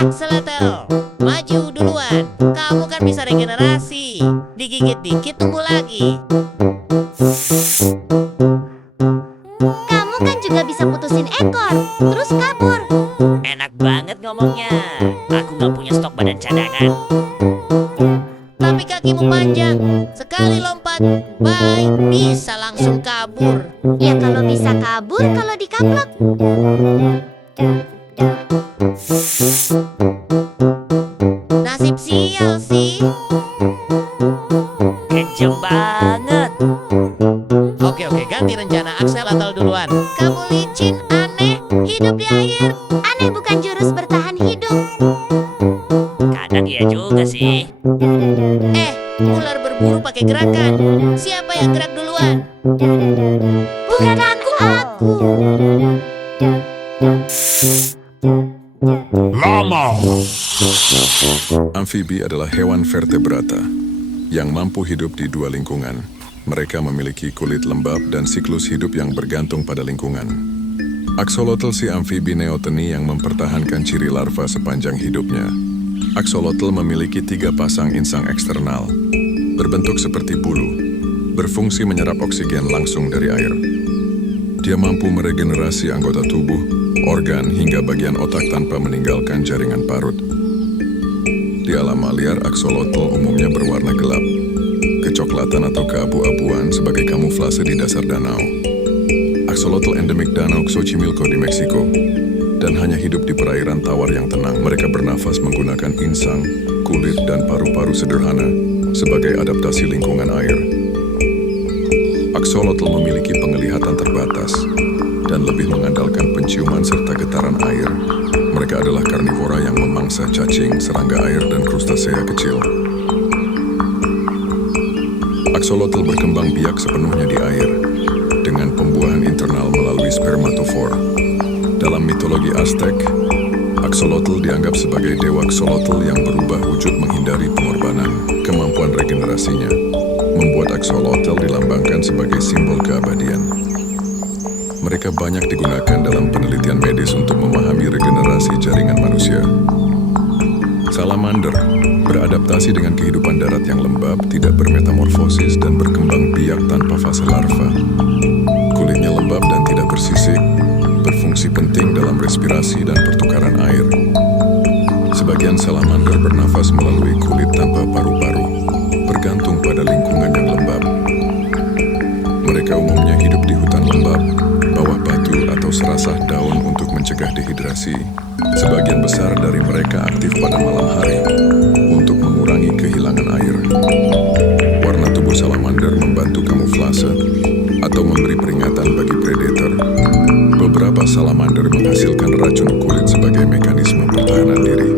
Axolotl, maju duluan. Kamu kan bisa regenerasi. Digigit dikit tumbuh lagi. Kamu kan juga bisa putusin ekor, terus kabur. Enak banget ngomongnya. Aku nggak punya stok badan cadangan. Tapi kakimu panjang. Sekali lompat, bye, bisa langsung kabur. Ya kalau bisa kabur kalau dikaplok. Nasib sial sih. Kejem banget. Oke, ganti rencana. Axolotl duluan. Kamu licin, aneh, hidup di air. Aneh bukan jurus bertahan hidup. Kadang iya juga sih. Ular berburu pakai gerakan. Siapa yang gerak duluan? Bukan aku. Lama. Amfibi adalah hewan vertebrata yang mampu hidup di dua lingkungan. Mereka memiliki kulit lembab dan siklus hidup yang bergantung pada lingkungan. Axolotl si amfibi neoteni yang mempertahankan ciri larva sepanjang hidupnya. Axolotl memiliki 3 pasang insang eksternal, berbentuk seperti bulu, berfungsi menyerap oksigen langsung dari air. Dia mampu meregenerasi anggota tubuh, organ, hingga bagian otak tanpa meninggalkan jaringan parut. Di alam liar, axolotl umumnya berwarna gelap, kecoklatan atau keabu-abuan sebagai kamuflase di dasar danau. Axolotl endemik Danau Xochimilco di Meksiko dan hanya hidup di perairan tawar yang tenang. Mereka bernafas menggunakan insang, kulit, dan paru-paru sederhana sebagai adaptasi lingkungan air. Axolotl memiliki penglihatan terbatas dan lebih mengandalkan penciuman serta getaran air. Mereka adalah karnivora yang memangsa cacing, serangga air, dan krustasea kecil. Axolotl berkembang biak sepenuhnya di air dengan pembuahan internal melalui spermatofor. Dalam mitologi Aztec, axolotl dianggap sebagai dewa axolotl yang berubah wujud menghindari pengorbanan. Kemampuan regenerasinya membuat axolotl dilambangkan sebagai simbol keabadian. Mereka banyak digunakan dalam penelitian medis untuk memahami regenerasi jaringan manusia. Salamander beradaptasi dengan kehidupan darat yang lembab, tidak bermetamorfosis, dan berkembang biak tanpa fase larva. Kulitnya lembab dan tidak bersisik, berfungsi penting dalam respirasi dan pertukaran air. Sebagian salamander bernafas melalui kulit tanpa paru-paru, bergantung pada lingkungan yang lembab. Mereka umumnya hidup di hutan lembab, bawah batu atau serasah daun untuk mencegah dehidrasi. Sebagian besar dari mereka aktif pada malam hari untuk mengurangi kehilangan air. Warna tubuh salamander membantu kamuflase atau memberi peringatan bagi predator. Beberapa salamander menghasilkan racun kulit sebagai mekanisme pertahanan diri.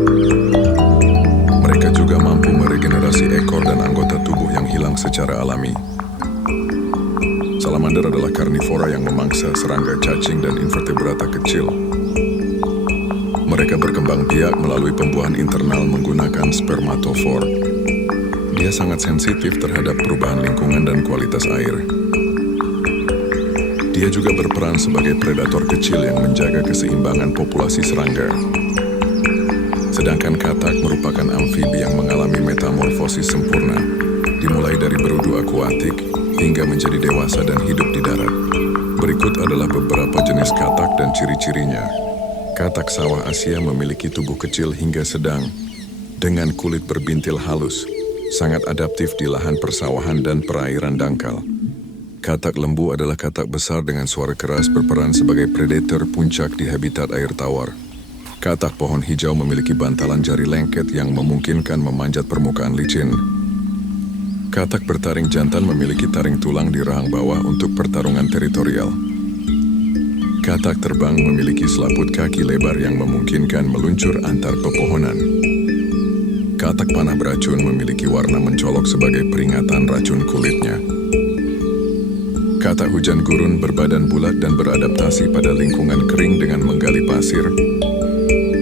Mereka juga mampu meregenerasi ekor dan anggota tubuh yang hilang secara alami. Salamander adalah karnivora yang memangsa serangga, cacing, dan invertebrata kecil. Mereka berkembang biak melalui pembuahan internal menggunakan spermatofor. Dia sangat sensitif terhadap perubahan lingkungan dan kualitas air. Dia juga berperan sebagai predator kecil yang menjaga keseimbangan populasi serangga. Sedangkan katak merupakan amfibi yang mengalami metamorfosis sempurna, dimulai dari berudu akuatik hingga menjadi dewasa dan hidup di darat. Berikut adalah beberapa jenis katak dan ciri-cirinya. Katak sawah Asia memiliki tubuh kecil hingga sedang, dengan kulit berbintil halus, sangat adaptif di lahan persawahan dan perairan dangkal. Katak lembu adalah katak besar dengan suara keras, berperan sebagai predator puncak di habitat air tawar. Katak pohon hijau memiliki bantalan jari lengket yang memungkinkan memanjat permukaan licin. Katak bertaring jantan memiliki taring tulang di rahang bawah untuk pertarungan teritorial. Katak terbang memiliki selaput kaki lebar yang memungkinkan meluncur antar pepohonan. Katak panah beracun memiliki warna mencolok sebagai peringatan racun kulitnya. Katak hujan gurun berbadan bulat dan beradaptasi pada lingkungan kering dengan menggali pasir.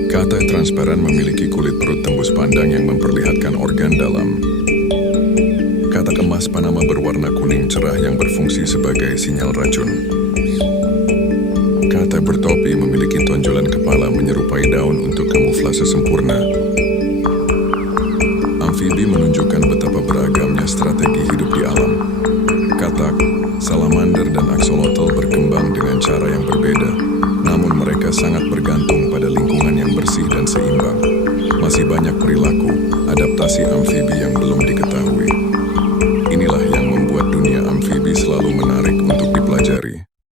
Katak transparan memiliki kulit perut tembus pandang yang memperlihatkan organ dalam. Katak emas Panama berwarna kuning cerah yang berfungsi sebagai sinyal racun. Katak bertopi memiliki tonjolan kepala menyerupai daun untuk kamuflase. fase sempurna. Amfibi menunjukkan betapa beragamnya strategi hidup di alam. Katak, salamander, dan axolotl berkembang dengan cara yang berbeda, namun mereka sangat bergantung pada lingkungan yang bersih dan seimbang. Masih banyak perilaku adaptasi amfibi yang belum diketahui. Inilah yang membuat dunia amfibi selalu menarik